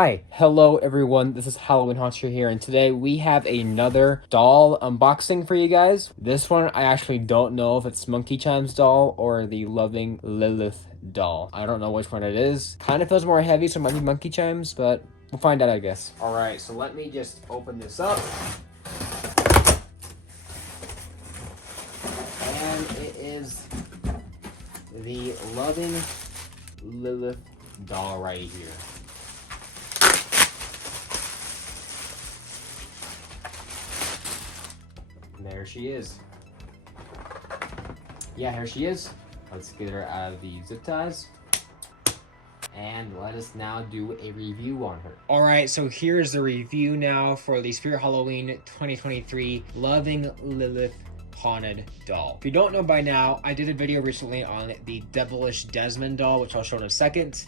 Hi, hello everyone, this is Halloween Hunter here, and today we have another doll unboxing for you guys. This one, I actually don't know if it's Monkey Chime's doll or the Loving Lilith doll. I don't know which one it is. Kind of feels more heavy, so it might be Monkey Chime's, but we'll find out, I guess. Alright, so let me just open this up. And it is the Loving Lilith doll right here. There she is. Yeah, here she is. Let's get her out of the zip ties. And let us now do a review on her. Alright, so here's the review now for the Spirit Halloween 2023 Loving Lilith Haunted doll. If you don't know by now, I did a video recently on the Devilish Desmond doll, which I'll show in a second.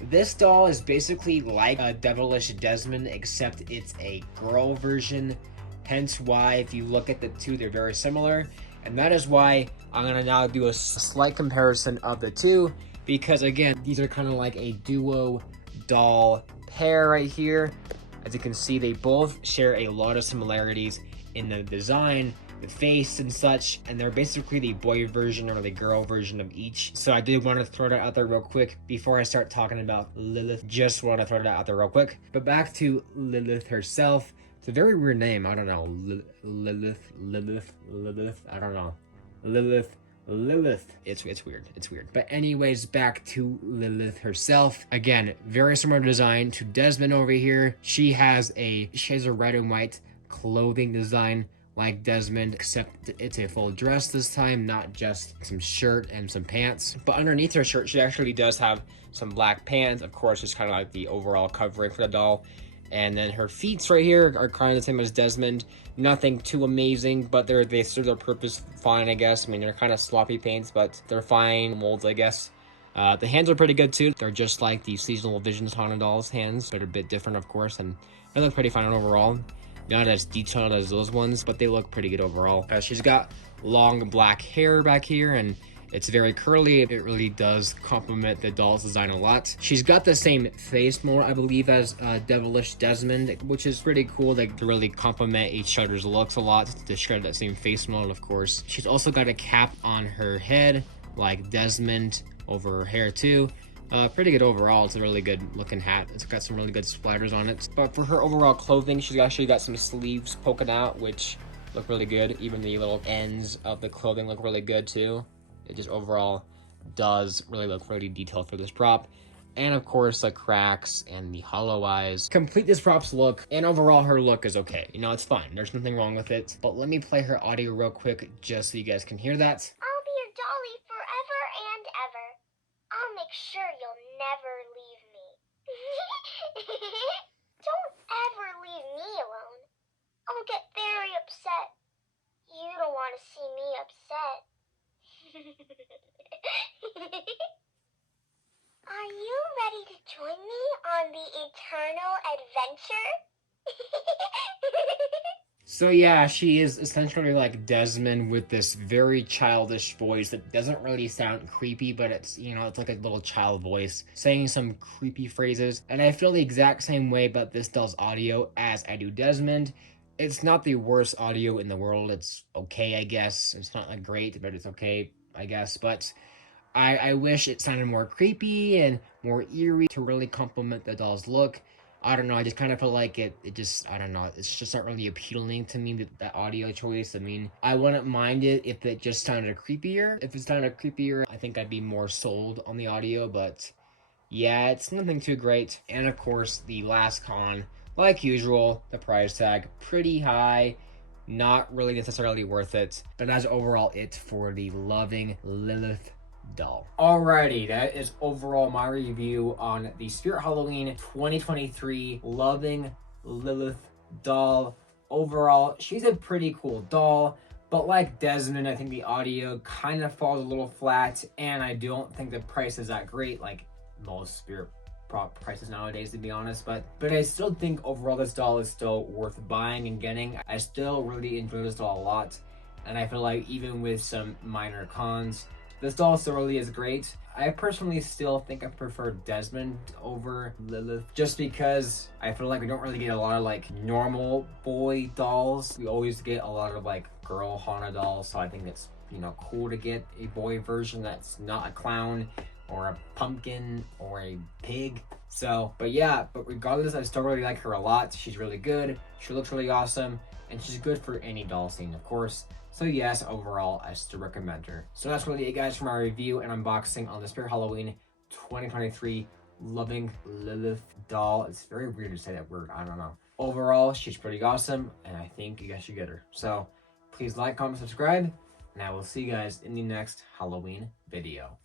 This doll is basically like a Devilish Desmond, except it's a girl version. Hence why, if you look at the two, they're very similar. And that is why I'm going to now do a slight comparison of the two. Because again, these are kind of like a duo doll pair right here. As you can see, they both share a lot of similarities in the design, the face and such. And they're basically the boy version or the girl version of each. So I did want to throw that out there real quick before I start talking about Lilith. Just want to throw that out there real quick. But back to Lilith herself. It's a very weird name. I don't know. Lilith. I don't know. Lilith. It's weird. It's weird. But anyways, back to Lilith herself. Again, very similar design to Desmond over here. She has a red and white clothing design like Desmond, except it's a full dress this time, not just some shirt and some pants. But underneath her shirt, she actually does have some black pants. Of course, it's kind of like the overall covering for the doll. And then her feet right here are kind of the same as Desmond. Nothing too amazing, but they serve their purpose fine, I guess. I mean, they're kind of sloppy paints, but they're fine molds, I guess. The hands are pretty good too. They're just like the Seasonal Visions Haunted Doll's hands, but a bit different, of course, and they look pretty fine overall. Not as detailed as those ones, but they look pretty good overall. She's got long black hair back here, and it's very curly. It really does complement the doll's design a lot. She's got the same face mold, I believe, as Devilish Desmond, which is pretty cool. They really complement each other's looks a lot to share that same face mold, of course. She's also got a cap on her head, like Desmond, over her hair too. Pretty good overall. It's a really good looking hat. It's got some really good splatters on it. But for her overall clothing, she's actually got some sleeves poking out, which look really good. Even the little ends of the clothing look really good too. It just overall does really look really detailed for this prop. And of course, the cracks and the hollow eyes complete this prop's look. And overall, her look is okay. You know, it's fine. There's nothing wrong with it. But let me play her audio real quick just so you guys can hear that. I'll be your dolly forever and ever. I'll make sure you'll never leave me. Don't ever leave me alone. I'll get very upset. You don't want to see me upset. Are you ready to join me on the eternal adventure? So yeah, she is essentially like Desmond with this very childish voice that doesn't really sound creepy, but it's, you know, it's like a little child voice saying some creepy phrases. And I feel the exact same way about this doll's audio as I do Desmond. It's not the worst audio in the world. It's okay, I guess. It's not like great, but it's okay, I guess. But I wish it sounded more creepy and more eerie to really complement the doll's look. I don't know, I just kind of feel like it just, I don't know, it's just not really appealing to me, that audio choice. I mean, I wouldn't mind it if it just sounded creepier. If it sounded creepier, I think I'd be more sold on the audio, but yeah, it's nothing too great. And of course, the last con, like usual, the price tag, pretty high, not really necessarily worth it, but that's overall it for the Loving Lilith doll. Alrighty, that is overall my review on the Spirit Halloween 2023 Loving Lilith doll. Overall, she's a pretty cool doll, but like Desmond, I think the audio kind of falls a little flat, and I don't think the price is that great, like most Spirit prop prices nowadays, to be honest, but I still think overall this doll is still worth buying and getting. I still really enjoy this doll a lot, and I feel like even with some minor cons, This doll still really is great. I personally still think I prefer Desmond over Lilith, just because I feel like we don't really get a lot of like normal boy dolls. We always get a lot of like girl Hana dolls, so I think it's, you know, cool to get a boy version that's not a clown or a pumpkin or a pig. So, but regardless, I still really like her a lot. She's really good. She looks really awesome, and she's good for any doll scene, of course. So yes, overall, I still recommend her. So that's really it, guys, for my review and unboxing on the Spirit Halloween 2023 Loving Lilith doll. It's very weird to say that word. I don't know. Overall, she's pretty awesome, and I think you guys should get her. So please like, comment, subscribe, and I will see you guys in the next Halloween video.